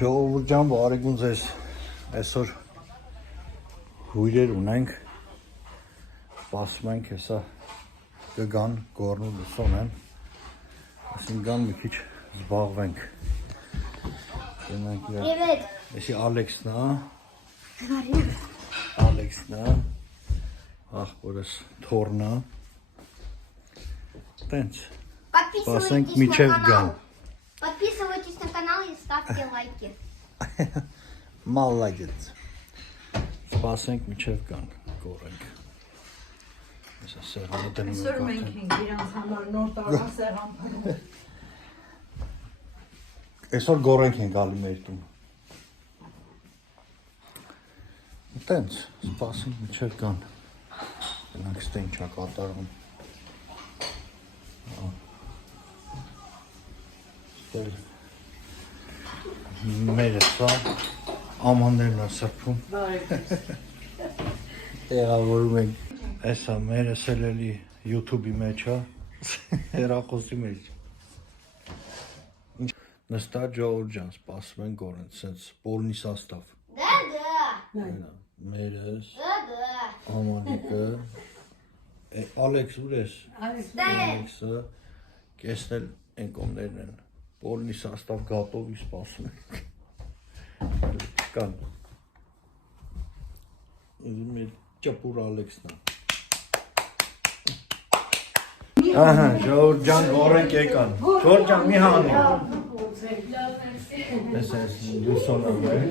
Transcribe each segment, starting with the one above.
Ժողովուրդ ջան, բարեկուն ձեզ։ Այսօր հյուրեր ունենք։ Սպասում ենք հեսա կգան, գոռն ու լուսոն են։ Այսինքն գան մի քիչ զբաղվենք։ Привет. Էսի Ալեքսն է։ Ալեքսն է։ Ախորս Թորնա։ Տենց։ Սպասենք միջև գան։ Подписывайтесь на канал и ставьте лайки. Молодец. Սպասենք միջև գան, գոռենք։ Հեսա սեղանը դնում Այսօր մենք ենք իրանց համար նոր տարվա սեղան փռում։ Այսօր գոռենք են գալի մեր տուն։ Տենց, սպասենք միջև գան։ Գնանք ստե ինչա կատարում։ Ստել մերը սա ամաններն է սրբում։ Տեղավորում ենք այսա մերը սելելի YouTube-ի մեջ է, հեռախոսի մեջ։ Նստած ժողովուրդ ջան, սպասում են գորեն, սենց պոլնի սաստավ։ Да-да. Մերս, Да-да. Ամանիկը, Ալեքս ուր ես։ Ալեքսը, կեսնել են կոմներն են, պոլնի սաստավ գատովի սպասում ենք։ Չկան։ Մեր ճպուր Ալեքսն է։ Ահա, ժողովուրդ ջան, գորենք եկան։ Ժողովուրդ ջան, մի հանի։ Ես լուսոնը մեր։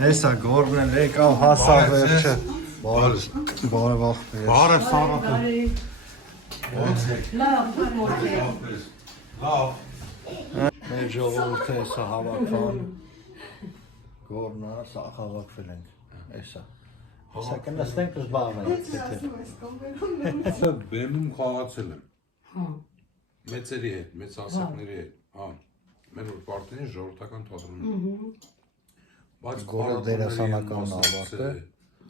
Հեսա գորն էլ եկավ հասավ վերջը։ Բարև աղբեր։ Բարև Սարաթը։ Լավ։ Մեր ժողովուրդը հեսա հավաքվան։ Գորնա, սա հավաքվել ենք։ Հեսա։ Հեսա կնստենք ու զբաղվենք։ Բեմում խաղացել եմ։ Մեծերի հետ, մեծ հասակների հետ։ Հա։ Մեր որ պարտենի ժողովրդական թատրոնում։ Բայց Գորը դերասանականն ավարտը։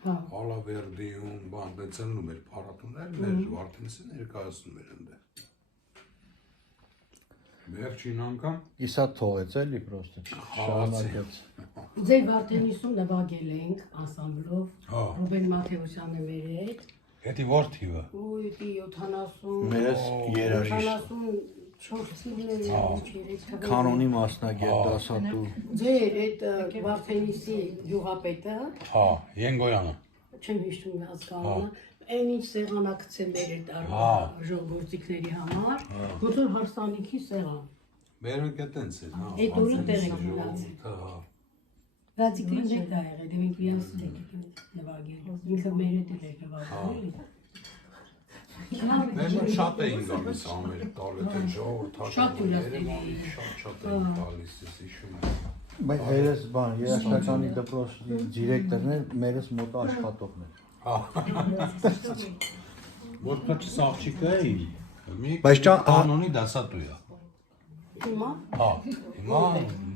Ալավերդիում, բան, դեցնում էր փառատոներ, մեր Վարդենիսը ներկայացնում էր այնտեղ։ Վերջին անգամ Իսա թողեց էլի պրոստը։ Շարունակեց։ Ձեր Վարդենիսում նվագել ենք անսամբլով, Հա։ Ռուբեն Մաթեոսյանը մեր հետ, հետի որ թիվը։ ու դի 70 Մերս երաժիշտ։ 74 թիվներ Կանոնի մասնագետ դասատու։ Ձեր այդ Վարդենիսի յուղապետը, Հա, Ենգոյանը։ չեմ հիշում հասկանալը, այն ինչ սեղանակցե մեր այդ ժողովրդիկների համար, ոնց հարսանիքի սեղան։ Բերեք է տենց էր, հա։ Այդ օրը տեղ եք մնացել։ Հա։ Ռադիկլին հետ դա եղել, դեմենք միանց եք նվագել, ինքը մեր հետ էր նվագել։ Մեր շատ էին գալիս ամեր տալետ են Շատ ժողովրդական շատ էին տալիս, ես հիշում եմ։ Բայց երես բան, երաշտականի դպրոցի դիրեկտորն էր, մերս մոտ աշխատողն էր։ Որքան աղջիկը էի։ Բայց ճա- կանոնի դասատու է։ Հիմա, Հա, հիմա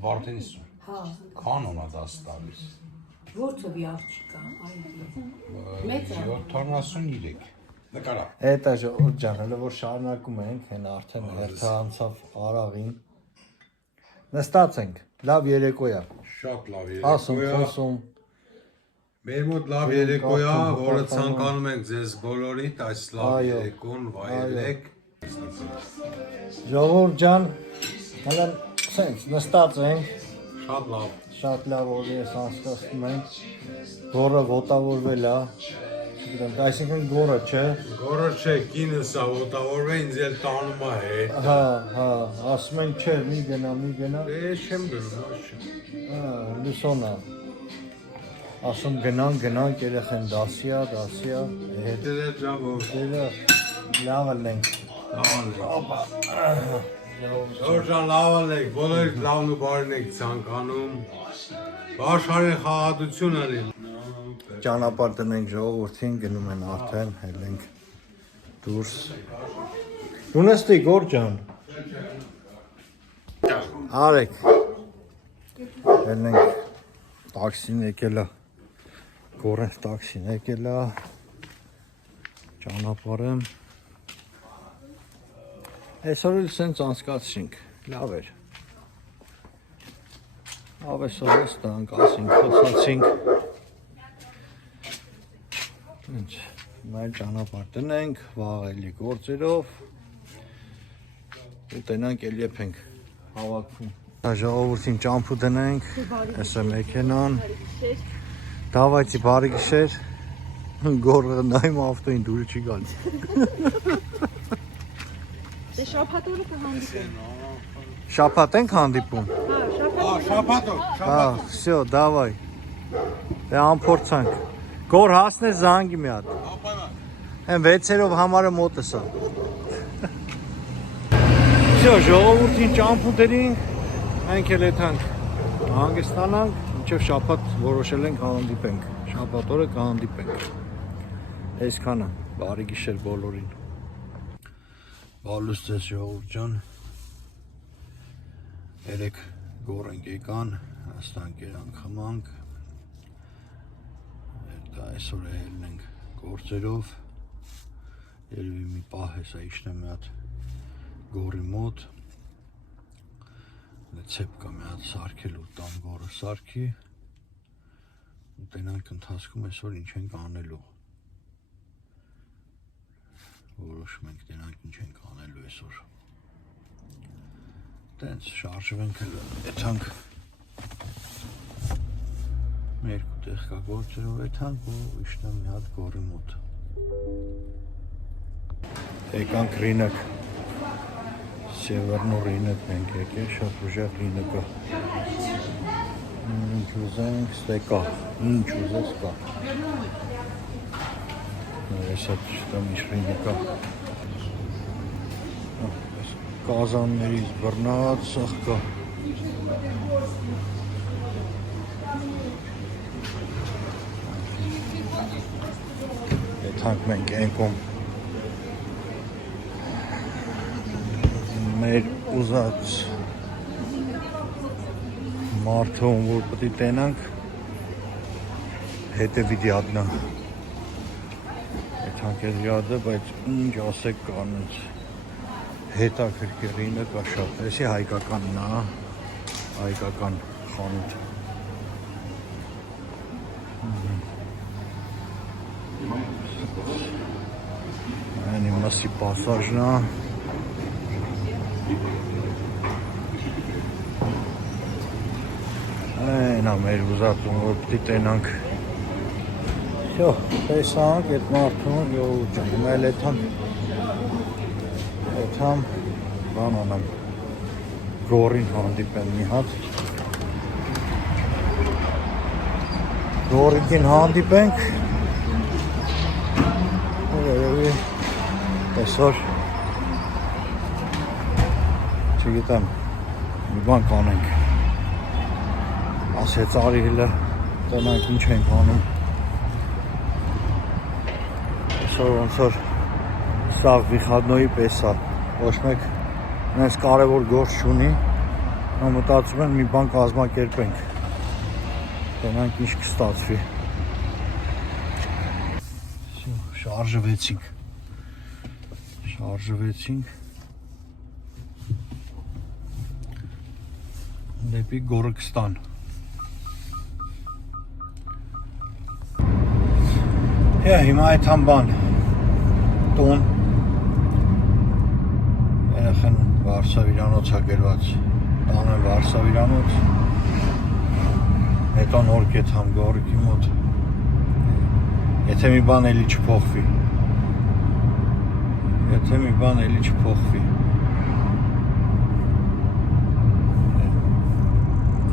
Վարդենիսում։ հա, Կանոնա դաս տալիս։ որ ծովի աղջիկա, Մեծ է։ 73 նկարա։ Էտա ժողովուրդ ջան, հələ որ շարունակում ենք, հեն արդեն հերթը անցավ Արաղին։ Նստած ենք, լավ երեկո է։ Շատ լավ Ասում, երեկո է։ խոսում։ Մեր մոտ լավ երեկո է, որը ցանկանում ենք ձեզ բոլորիդ այս լավ Այո, երեկոն վայելեք։ Ժողովուրդ ջան, հələ սենց նստած ենք, Շատ լավ։ շատ լավ որ ես անցկացնում ենք։ Գորը ոտավորվել է։ Այսինքն գորը, չէ։ Գորը չէ, կինս է ոտավորվել, ինձ էլ տանում է հետ։ Հա, ասում են չէ, մի գնա։ Ես չեմ գնում, Հա, լուսոնա։ Ասում գնանք, երեխեն դասիա, հետ դե ջավով։ դերը լավ ենք։ Ժորժան լավ եք, բոլորիդ լավն ու բարին եք ցանկանում։ Աշխարհի խաղաղություն ալին։ Ճանապարհ տնենք ժողովրդին, գնում են արդեն, հելենք դուրս։ Դու նստի գոր ջան։ Արեք։ Հելենք տաքսին եկել է։ Գորեն տաքսին եկել է։ Ճանապարհը Այսօր էլ սենց անցկացրինք լավ էր։ Ավեսորես տանք, ասինք, խոցացինք։ Ինչ, մեր ճանապարհ տնենք, վաղ էլի գործերով։ Ու տնանք էլ եփենք հավաքվում։ Ժողովրդին ճամփու դնենք, հեսա մեքենան։ Դավայցի բարի գիշեր։ Գորը նայում ավտոին դուրը չի գալիս։ Դե շաբաթօրը կհանդիպենք։ Շաբաթ ենք հանդիպում։ Շաբաթը։ Հա, всё, давай։ Դե ամփորձանք։ Գոր հասնես զանգի մի հատ։ Հեն 6-երով համարը մոտս է։ Всё, ժողովրդին ճամփու դրինք։ Մենք էլ եթանք հանգստանանք, մինչև շաբաթ որոշել ենք հանդիպենք։ Շաբաթ օրը կհանդիպենք։ Այսքանը, բարի գիշեր բոլորին։ Բալուս ձեզ ժողովուրդ ջան։ Երեք գորենք եկան, հաստանք երանք խմանք։ Դա այսօր ելն ենք գործերով։ Երևի մի պահ հեսա իշնեմ մի հատ գորի մոտ։ Ցեպ կա մի հատ սարքելու տամ գորը սարքի։ Ու տենանք ընթացքում այսօր ինչ ենք անելու։ Որոշում ենք տենանք ինչ ենք անելու այսօր։ Տենց շարժվենք եթանք մեր կուտեղ կա գործերով եթանք ու իշնեմ մի հատ գորի մոտ։ Եկանք ռինակ, սևերնու ռինակ մենք եկել, շատ ուժեղ ռինակը։ Ինչ ուզենք, ստե կա, ինչ ուզես կա։ Ես հատ շտամ ինչ ռինակը։ Կազաններից բռնած սաղ կա։ Եթանք մենք ենքում մեր ուզած մարդում, որ պտի տենանք հետևի դյադնա։ Եթանք ես յադը, բայց ինչ ասեք կանենց հետաքրքրինը կա շատ, էսի հայկականն է, հայկական խանութ։ Այն իմասի պասաժն է։ Այն է մեր ուզածում, որ պտի տենանք։ Всё, տեսանք, այդ մարդուն յոհ ջան, մայլ եթանք Եթամ բան անամ, գորին հանդիպեմ մի հատ, գորին հանդիպենք, երևի այսօր, չգիտեմ, մի բան կանենք, ասեց արի հիլը, տնանք ինչ ենք անում, այսօր ոնց որ սաղ վիխադնոյի պես է, ոչ մեկ նենց կարևոր գործ չունի, մտածում են մի բան կազմակերպենք, տենանք ինչ կստացվի, շարժվեցինք, դեպի Գորգստան, հիմա այդ համ բան, տուն, երեխեն Վարշավիրանոց հագերված, տանեն Վարշավիրանոց, հետո նոր կեթամ գորիքի մոտ, եթե մի բան էլի չփոխվի,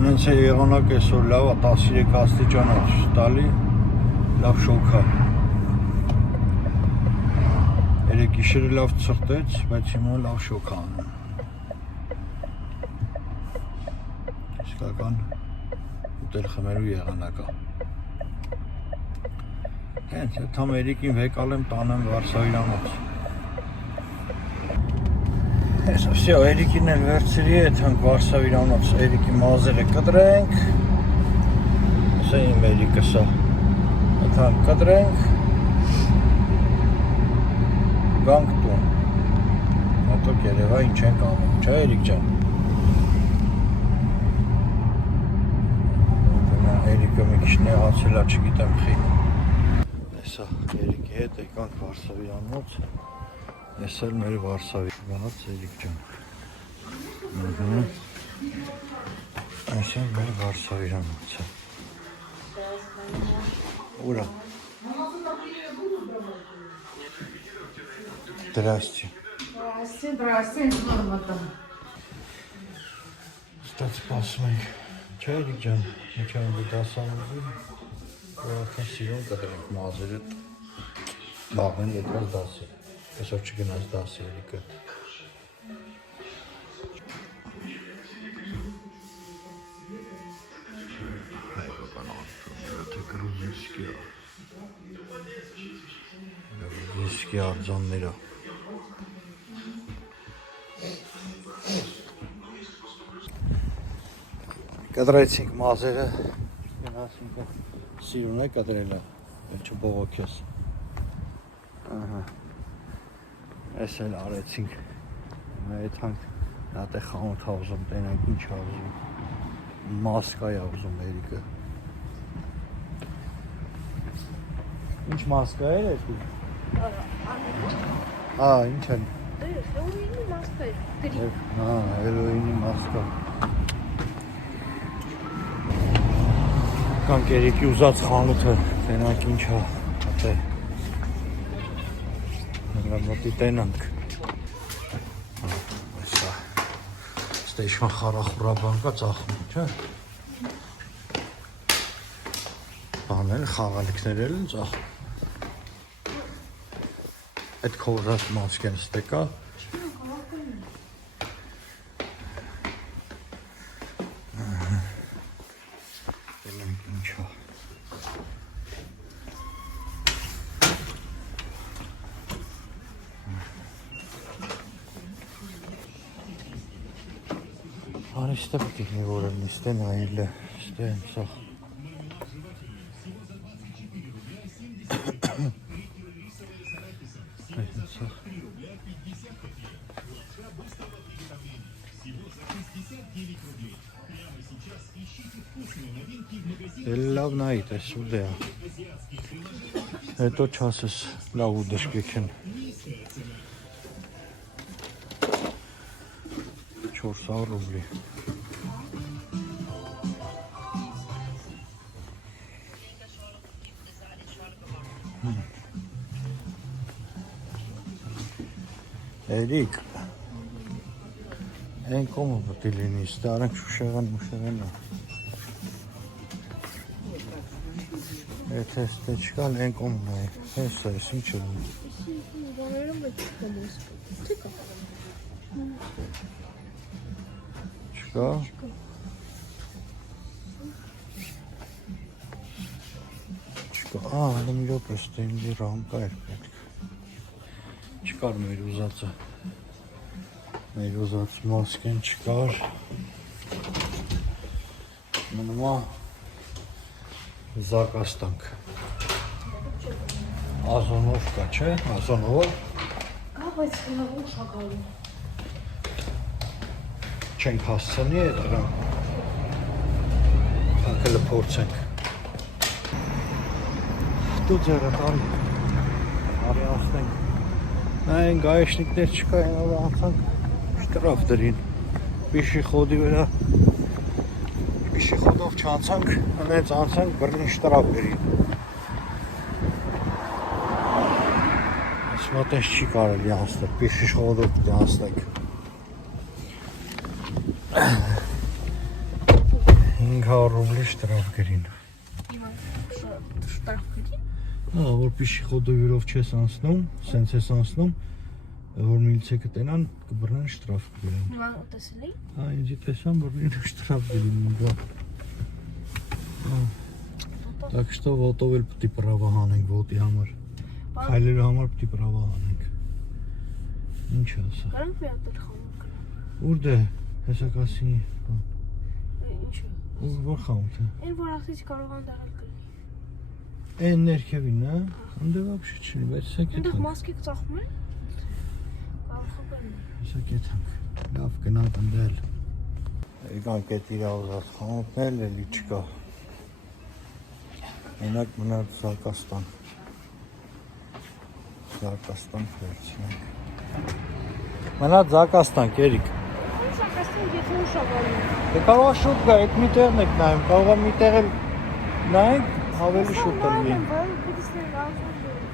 նենց է եղանակ այսօր լավ, 13 աստիճան տալի, լավ շոքա, երեկ գիշերը լավ ծրտեց, բայց հիմա լավ շոք անում։ Իսկական ուտել խմելու եղանակա։ Հենց, եթամ Երիկին վեկալ եմ տանեմ Վարշավիրանոց։ Հեսա, всё, Երիկին էլ վերցրի, եթանք Վարշավիրանոց, Երիկի մազերը կտրենք։ Հեսա իմ Երիկը սա։ Եթանք կտրենք։ Գանք տուն, հետո կերևա ինչ ենք անում, չէ Երիկ ջան, եղացել է, չգիտեմ խի։ Հեսա Երիկի հետ եկանք Վարշավյանոց, ես էլ մեր Վարշավյանոց Երիկ ջան։ Այս էլ մեր Վարշավյանոցը։ Ուրա։ Здрасте. Здравствуйте, նորմատա։ Ստաց սպասում ենք։ Չէ Երիկ ջան, միջան դու դասանուզի, որքան սիրուն կտրենք մազերը բաղեն ետված դասի, այսօր չգնաց դասի Երիկը։ Գրուզինսկի արձանները։ Կտրեցինք մազերը, գնացինք սիրուն է կտրելը, էլ չբողոքես։ Այս էլ արեցինք, այդանք նատ է խանութ ավզում, տենանք ինչ ավզում, մասկա է ավզում Երիկը։ Ինչ մասկա էր էպի։ Ինչ են։ Հելոուինի մասկա էր, գրի։ Հելոուինի մասկա։ Կանք Երիկի ուզած խանութը, տենանք ինչ է, հատե։ Նրա մոտի տենանք։ Այսա, ստե իշխան խարախուրա բան կա ծախում, չէ։ Բանել, խաղալիքներ էլ են ծախում։ Այդ քո ուզած մասկեն ստե կա։ Արիստը պիտի մի որը նիստե նայել է, ստե եմ սաղ։ Էլ լավ նայի, տես ուդ է։ Հետո չասես լավ ու դշկեք են։ 400 ռուբլի։ Երիկ, են կոմը պտի լինի, ստե արանք շուշեղան մուշեղան է։ Եթե ստե չկալ, են կոմը նայի, ես ինչ է լինի։ Չկա։ Չկա, հələ մի ռոպե ստե ինձի ռամկա էր պետք։ Չկար մեր ուզածը, մեր ուզած մասկեն չկար, մնումա զակաստանք, ազոնով կա, չէ, ազոնով, Կա, բայց հնաղում շակալում, չենք հասցնի է դրան, հակելը փորձենք, դու ձերը տարի, արի ասնենք, Նայեն գայշնիկներ չկա, ենով անցանք շտրավ դրին, պիշիխոդի վրա, պիշիխոդով չանցանք, հնեց անցանք բրլին շտրավ դրին։ Ես մոտես չի կարելի անցնել, պիշիխոդով պիտի անցնենք։ 500 ռուբլի շտրավ գրին։ Շտրավ գրի։ Որ պիշիխոդովիրով չես անցնում, սենց ես անցնում, որ միլիցե կտենան, կբրնան շտրավ կգրեն։ Նման ուտեսել էի։ Ինձի տեսան, որ ինձ շտրավ գրին ինգա։ Так что ոտով էլ պտի պրավա հանենք ոտի համար։ Քայլելու համար պտի պրավա հանենք։ Ինչ է ասա։ Կարանք մի հատ էլ խանութ գնալ։ Ուր դե, հեսա կասի։ Ինչ է։ Որ խանութ է։ Այն որ ասեցի կարող ան դարալ կլինի։ Այն ներքևին, հա։ Անդե вообще չունի, բայց սա Այնտեղ կեթանք։ մասկիկ ծախում են։ Կարող խփեն։ Սա կեթանք։ Լավ գնանք ընդել։ Եկանք էդ իրա ուզած խանութն էլ էլի չկա։ Մենակ մնաց Զարգաստան։ Զարգաստան վերցնենք։ Մնաց Զարգաստան, Գերիկ։ Ինչ ակաստին եթե ուշավարի։ Դե կարող է շուտ գա, այդ մի տեղն եք նայում, կարող է մի տեղ էլ նայենք, ավելի շուտ լինի։ Բայց պիտի ստեն լազում։